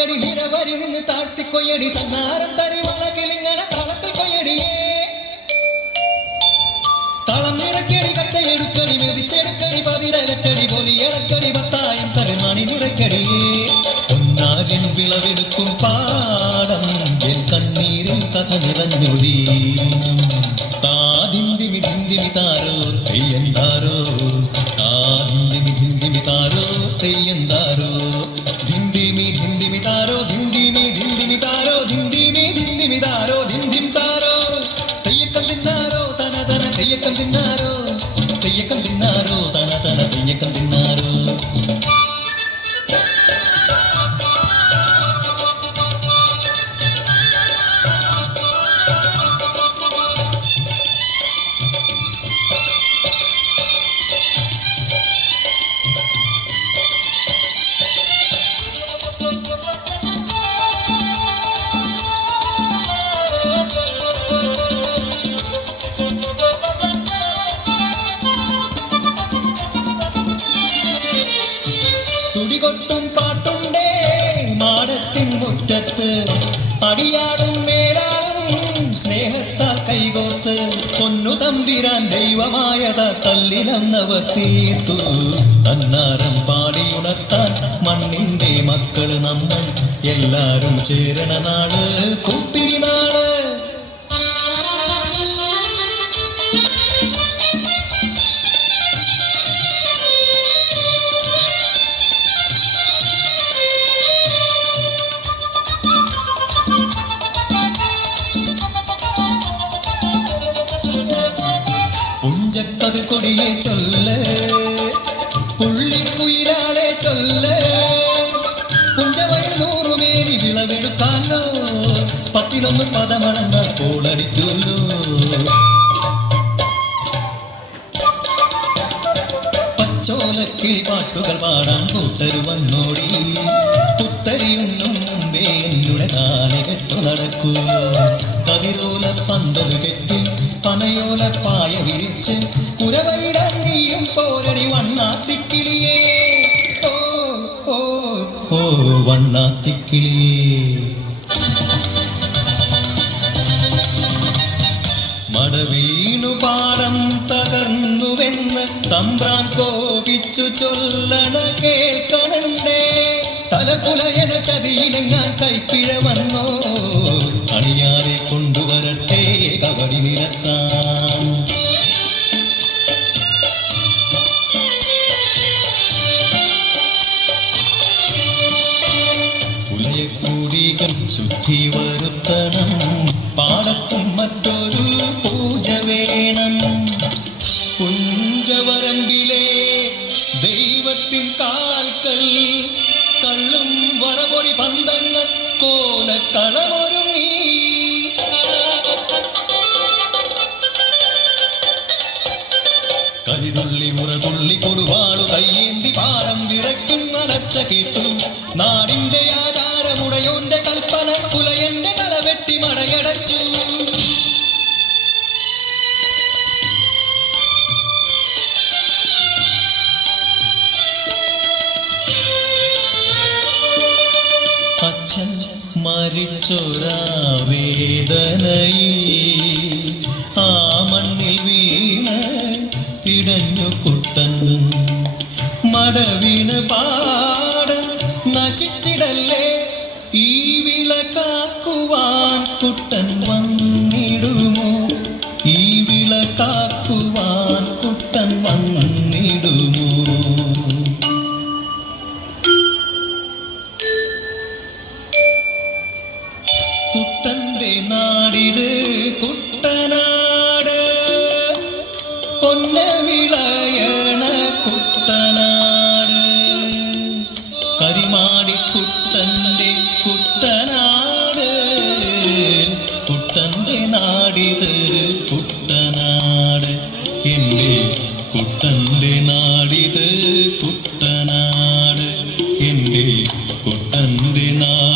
കൊയ്യടി നിരവരി നിന്ന് താഴ്ത്തി കൊയ്യടി തന്നാരം തരി വളകിലിങ്ങനെ തളത്തിൽ കൊയ്യടിയേ തളം നിറക്കടി കട്ടയെടുക്കടി മെതിച്ചെടുക്കടി പതിരകട്ടടി പൊലിയടക്കടി പത്തായം തരുമണി നിറക്കടിയേ പൊന്നാരിൻ വിളവെടുക്കും പാടം എൻ കണ്ണീരിൽ കഥ നിറഞ്ഞൊരീണം താതിന്തിമി ധിന്തിമി താരോ തെയ്യന്താരോ താതിന്തിമി ധിന്തിമി താരോ തെയ്യന്താരോ ധിന്തിമി ധിന്തിമി താരോ ധിന്തിമി ധിന്തിമി താരോ ധിന്തിമി ധിന്തിമി താരോ ധിന്തിം താരോ തെയ്യക്കം തിന്നാരോ തന തന തെയ്യക്കം തിന്നാരോ തെയ്യക്കം തിന്നാരോ തന തന തെയ്യക്കം തിന്നാരോ തുടികൊട്ടും പാട്ടുണ്ടേ മാടത്തിൻ മുറ്റത്ത് അടിയാടും മേലാടും സ്നേഹത്താൽ കൈകോത്ത് പൊന്നു തമ്പിരാൻ ദൈവമായത കല്ലിലന്നവർ തീർത്തു തന്നാരം പാടിയുണർത്താൻ മണ്ണിന്റെ മക്കള് നമ്മൾ എല്ലാരും ചേരണ നാള് കൂത്തിരിനാള് പുഞ്ചക്കത് കൊടിയെ ചൊല്ല് പുള്ളിക്കുയിലാളെ ചൊല്ല് പുഞ്ചവയിൽ 100 മേനി വിളവെടുക്കാനോ 10 പദമണങ്ങൾ കോളടിച്ചുല്ലോ പച്ചോലക്കിളി പാട്ടുകൾ പാടാൻ കൂട്ടരു വന്നോടി പുത്തരിയുണ്ണും മുമ്പേ എന്നുടെ കാലകെട്ടു നടക്കൂ കതിരോല പന്തല് കെട്ടി പനയോല പായ വിരിച്ച് കുരവയിടാൻ നീയും പോരടി വണ്ണാത്തിക്കിളിയേ ഓ ഓ ഓ വണ്ണാത്തിക്കിളിയേ മടവീണു പാടം തകർന്നുവെന്ന് തമ്പ്രാൻ കോപിച്ചു ചൊല്ലണ കേൾക്കണണ്ടേ തലപുലയന ചതിയിലെങ്ങാൻ കൈപ്പിഴ വന്നോ അണിയാരെ കൊണ്ടുവരട്ടെ കബടി നിരത്താൻ പുലയക്കൂടികൾ ശുദ്ധി വരുത്തണം പാടത്തും മറ്റൊരു പൂജ വേണം കുഞ്ചവരമ്പിലെ ദൈവത്തിൻ കാൽക്കൽ കള്ളും വറപൊടി പന്തങ്ങൾ കോലക്കളമൊരുങ്ങി കരിതുള്ളി മുറതുള്ളി കൊടുവാളു കയ്യേന്തി പാടം വിറയ്ക്കും അലച്ച കേട്ടു നാടിന്റെ ആചാരമുടയോന്റെ കൽപ്പന പുലയന്റെ തലവെട്ടി മടയടച്ചു അച്ഛൻ മരിച്ചൊരാ വേദനയിൽ ആ മണ്ണിൽ വീണ് ഇടഞ്ഞു കുട്ടൻ മടവീണ് പാടം നശിച്ചിടല്ലേ ഈ വിള കാക്കുവാൻ കുട്ടൻ വന്നിടുമോ ഈ വിള കാക്കുവാൻ കുട്ടൻ വന്നിടുമോ കുട്ടന്റെ നാടിത് കുട്ടനാട് പൊന്ന വിളയണ കുട്ടനാട് കരിമാടി കുട്ടന്റെ കുട്ടനാട് കുട്ടന്റെ നാടിത് കുട്ടനാട് എൻ്റെ കുട്ടന്റെ നാടിത് കുട്ടനാട് എൻ്റെ കുട്ടന്റെ നാട്